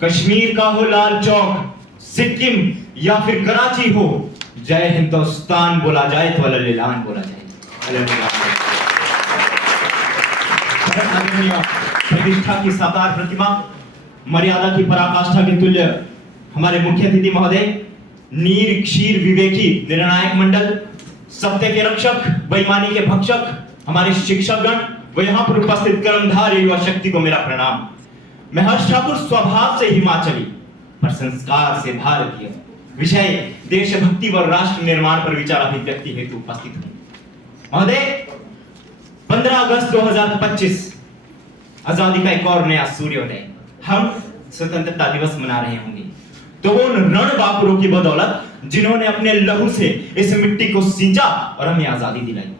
कश्मीर का हो लाल चौक, सिक्किम या फिर कराची हो, जय हिंदुस्तान बोला जाए तो अल्लाह बोला जाए। प्रतिष्ठा की साकार प्रतिमा, मर्यादा की पराकाष्ठा के तुल्य हमारे मुख्य अतिथि महोदय, नीर क्षीर विवेकी निर्णायक मंडल, सत्य के रक्षक, बेईमानी के भक्षक हमारे शिक्षकगण व यहाँ पर उपस्थित कर्मधार युवा शक्ति को मेरा प्रणाम। मैं हर्ष ठाकुर स्वभाव से हिमाचली पर संस्कार से भारतीय, विषय देशभक्ति व राष्ट्र निर्माण पर विचार अभिव्यक्ति हेतु उपस्थित हूं। महोदय, 15 अगस्त 2025 आजादी का एक और नया सूर्योदय, हम स्वतंत्रता दिवस मना रहे होंगे। तो वो रण बांकुरों की बदौलत जिन्होंने अपने लहू से इस मिट्टी को सींचा और हमें आजादी दिलाई।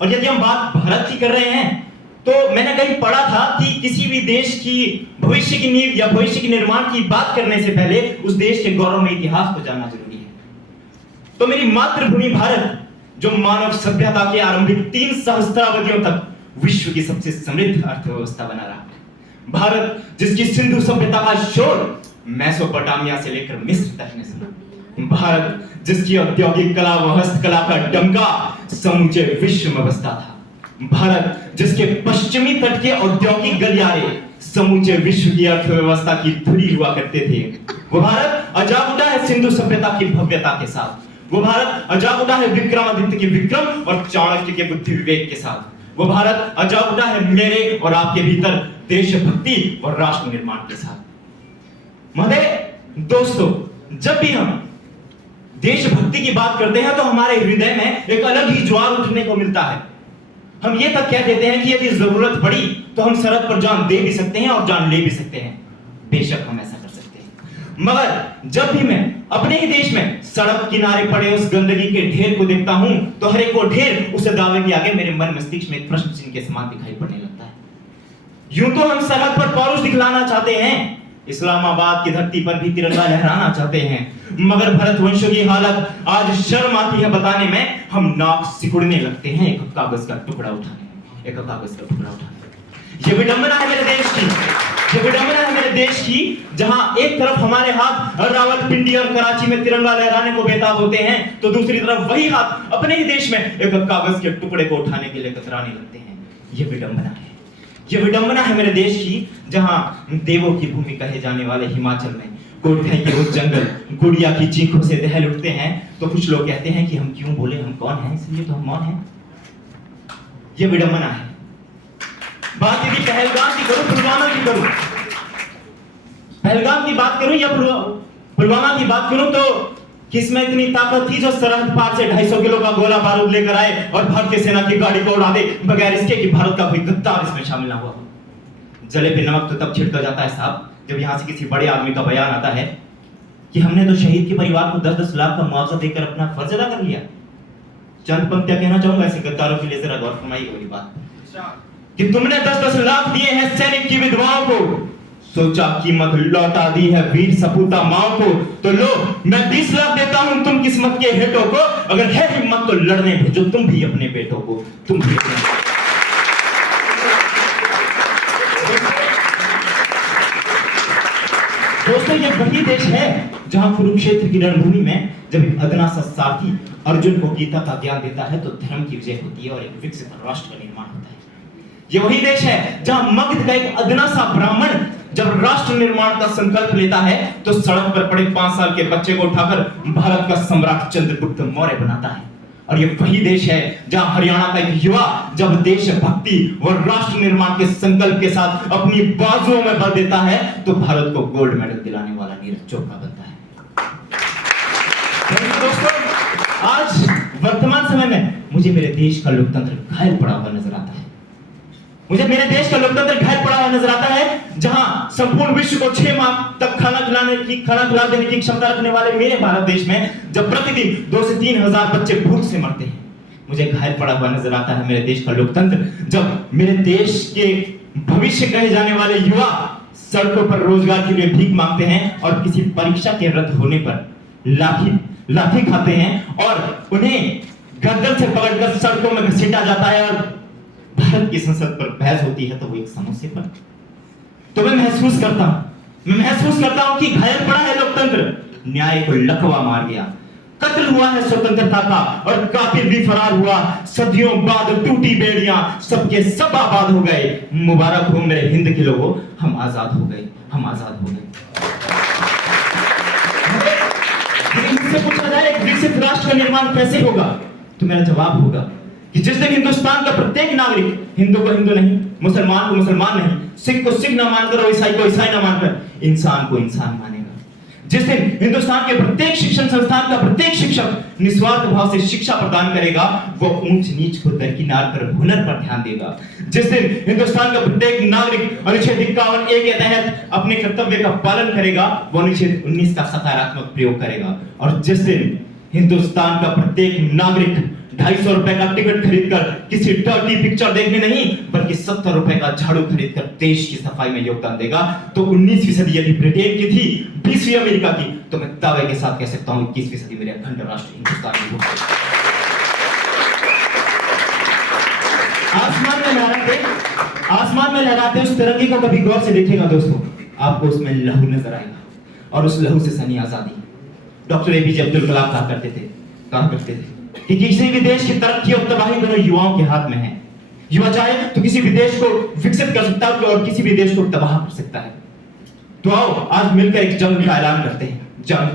और यदि हम बात भारत की कर रहे हैं, तो मैंने कहीं पढ़ा था कि किसी भी देश की भविष्य की नींव या भविष्य के निर्माण की बात करने से पहले उस देश के गौरवमय इतिहास को जानना जरूरी है। तो मेरी मातृभूमि भारत, जो मानव सभ्यता के आरंभिक 3 सहस्त्राब्दियों तक विश्व की सबसे समृद्ध अर्थव्यवस्था बना रहा, भारत जिसकी सिंधु सभ्यता का शोर मेसोपोटामिया से लेकर मिस्र तक ने सुना, भारत जिसकी औद्योगिक कला व हस्तकला का डंका समूचे विश्व में बसता था, भारत जिसके पश्चिमी तट के औद्योगिक गलियारे समूचे विश्व की अर्थव्यवस्था की धुरी हुआ करते थे, वो भारत अजाब उठा है सिंधु सभ्यता की भव्यता के साथ, वो भारत अजाब उठा है विक्रमादित्य के विक्रम और चाणक्य के बुद्धि विवेक के साथ, वो भारत अजाब उठा है मेरे और आपके भीतर देशभक्ति और राष्ट्र निर्माण के साथ। महोदय, दोस्तों, जब भी हम देशभक्ति की बात करते हैं तो हमारे हृदय में एक अलग ही ज्वार उठने को मिलता है। हम ये तक कह देते हैं कि यदि जरूरत पड़ी तो हम सरहद पर जान दे भी सकते हैं और जान ले भी सकते हैं। बेशक हम ऐसा कर सकते हैं, मगर जब भी मैं अपने ही देश में सड़क किनारे पड़े उस गंदगी के ढेर को देखता हूं तो हर एक वो ढेर उस दावे के आगे मेरे मन मस्तिष्क में एक प्रश्न चिन्ह के समान दिखाई पड़ने लगता है। यूं तो हम सरहद पर पौरुष दिखलाना चाहते हैं, इस्लामाबाद की धरती पर भी तिरंगा लहराना चाहते हैं, मगर भरतवंशियों की हालत आज शर्म आती है बताने में। हम नाक सिकुड़ने लगते हैं एक कागज का टुकड़ा उठाने, एक कागज का टुकड़ा उठाने। ये विडंबना है मेरे देश की, ये विडंबना है मेरे देश की, जहां एक तरफ हमारे हाथ रावलपिंडी और कराची में तिरंगा लहराने को बेताब होते हैं, तो दूसरी तरफ वही हाथ अपने ही देश में एक कागज के टुकड़े को उठाने के लिए कतराने लगते हैं। ये विडंबना है, ये विडंबना है मेरे देश की, जहां देवों की भूमि कहे जाने वाले हिमाचल में कोटखाई के वो जंगल गुड़िया की चीखों से दहल उठते हैं, तो कुछ लोग कहते हैं कि हम क्यों बोले, हम कौन हैं, इसलिए तो हम मौन हैं। ये विडंबना है। बात यदि पहलगाम की करूं, पुलवामा की करूं, पहलगाम की बात करूं या पुलवामा की बात करूं, तो किसमें इतनी ताकत थी जो सरहद पार से 250 किलो का गोला बारूद लेकर आए और भारतीय सेना की गाड़ी को उड़ा दे, बगैर इसके कि भारत का कोई गद्दार इसमें शामिल ना हुआ। जले पे नमक तो तब छिड़का जाता है साहब, जब यहां से किसी बड़े आदमी का बयान आता है कि हमने तो शहीद के परिवार को 10-10 लाख का मुआवजा देकर अपना फर्ज अदा कर लिया। चंद पंक्तियां कहना चाहूंगा ऐसे गद्दारों के लिए, जरा गौर फरमाइए वाली बात कि तुमने 10-10 लाख दिए हैं सैनिक की विधवाओं को, सोचा कीमत लौटा दी है वीर सपूता माओ को, तो लो मैं 20 लाख देता हूं तुम किस्मत के हेटों को, अगर है हिम्मत तो लड़ने भेजो तुम भी अपने बेटों को, तुम भी अपने। दोस्तों, ये वही देश है जहां कुरुक्षेत्र की रणभूमि में जब एक अदना सा सारथी अर्जुन को गीता का ज्ञान देता है तो धर्म की विजय होती है और एक विकसित राष्ट्र का निर्माण होता है। ये वही देश है जहां मगध का एक अदना सा ब्राह्मण जब राष्ट्र निर्माण का संकल्प लेता है तो सड़क पर पड़े 5 साल के बच्चे को उठाकर भारत का सम्राट चंद्रगुप्त मौर्य बनाता है। और ये वही देश है जहां हरियाणा का एक युवा जब देशभक्ति व राष्ट्र निर्माण के संकल्प के साथ अपनी बाजुओं में बल देता है तो भारत को गोल्ड मेडल दिलाने वाला नीरज चोपड़ा बनता है। दोस्तों, आज वर्तमान समय में मुझे मेरे देश का लोकतंत्र घायल पड़ा हुआ नजर आता है। मुझे मेरे देश का लोकतंत्र घायल पड़ा हुआ नजर आता है, जहां संपूर्ण विश्व को 6 माह तक खाना खिला देने की क्षमता रखने वाले मेरे भारत देश में जब प्रतिदिन 2 से 3 हजार बच्चे भूख से मरते हैं, मुझे घायल पड़ा हुआ नजर आता है मेरे देश का लोकतंत्र जब मेरे देश के भविष्य कहे जाने वाले युवा सड़कों पर रोजगार के लिए भीख मांगते हैं और किसी परीक्षा के रद्द होने पर लाठी खाते हैं और उन्हें गर्दन से पकड़कर सड़कों में घसीटा जाता है और भारत की संसद पर बहस होती है तो वो एक समोसे पर। तो मैं महसूस करता हूं मैं महसूस करता हूं कि घायल पड़ा है लोकतंत्र, न्याय को लकवा मार गया। कत्ल हुआ है स्वतंत्रता का और कातिल भी फरार हुआ। सदियों बाद टूटी बेड़ियां सबके सब आबाद हो गए। मुबारक हो मेरे हिंद के लोगों, हम आजाद हो गए, हम आजाद हो गए। मुझसे पूछा जाए एक विकसित राष्ट्र का निर्माण कैसे होगा, तो मेरा जवाब होगा कि जिस दिन हिंदुस्तान का प्रत्येक नागरिक हिंदू को हिंदू नहीं, मुसलमान को मुसलमान नहीं, सिख को सिख ना मानकर और ईसाई को ईसाई ना मानकर इंसान को इंसान मानेगा। जिस दिन हिंदुस्तान के प्रत्येक शिक्षण संस्थान का प्रत्येक शिक्षक निस्वार्थ भाव से शिक्षा प्रदान करेगा, वो ऊंच नीच को दरकिनार कर हुनर पर ध्यान देगा। जिस दिन हिंदुस्तान का प्रत्येक नागरिक अनुच्छेद 51A के तहत अपने कर्तव्य का पालन करेगा, वो अनुच्छेद 19 का सकारात्मक प्रयोग करेगा। और जिस दिन हिंदुस्तान का प्रत्येक नागरिक 250 रुपए का टिकट खरीदकर किसी डर्टी पिक्चर देखने नहीं बल्कि 70 रुपए का झाड़ू खरीदकर देश की सफाई में योगदान देगा, तो 19वीं सदी यदि ब्रिटेन की थी, 20वीं अमेरिका की, तो मैं दावे के साथ कह सकता हूं 21वीं सदी मेरे अखंड राष्ट्र हिंदुस्तान की होगी। आसमान में लहराते उस तिरंगे को कभी गौर से देखिएगा दोस्तों, आपको उसमें लहू नजर आएगा और उस लहू से सनी आजादी। डॉक्टर एपीजे अब्दुल कलाम कहा करते थे कि किसी भी देश की तरक्की और तबाही दोनों युवाओं के हाथ में है। युवा चाहे तो किसी भी देश को विकसित कर सकता है और किसी भी देश को तबाह कर सकता है। तो आओ आज मिलकर एक जंग का ऐलान करते हैं, जंग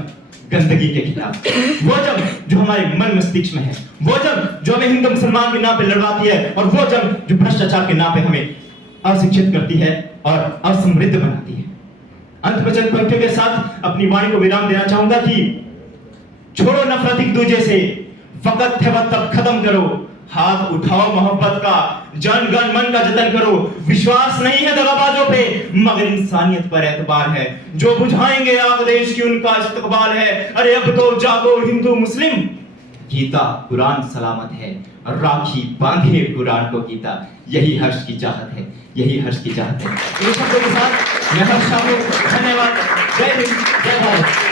गंदगी के खिलाफ। वो जंग जो हमारे मन मस्तिष्क में है, वो जंग जो हमें हिंदू मुसलमान के नाम पे लड़वाती है, और वो जंग जो भ्रष्टाचार के नाम पे हमें अशिक्षित करती है और असमृद्ध बनाती है। अंत में चंद पंक्तियों के साथ अपनी वाणी को विराम देना चाहूंगा कि छोड़ो नफरत एक दूजे से, फकत है वक्त तब खत्म करो, हाथ उठाओ मोहब्बत का, जन गण मन का जतन करो। विश्वास नहीं है दगाबाजों पे मगर इंसानियत पर एतबार है, जो बुझाएंगे आग देश की उनका इस्तकबाल है। अरे अब तो जागो हिंदू मुस्लिम, गीता कुरान सलामत है, राखी बांधे कुरान को गीता, यही हर्ष की चाहत है, यही हर्ष की चाहत है। इन शब्दों के साथ मैं हर्ष हूं। धन्यवाद। जय हिंद, जय भारत।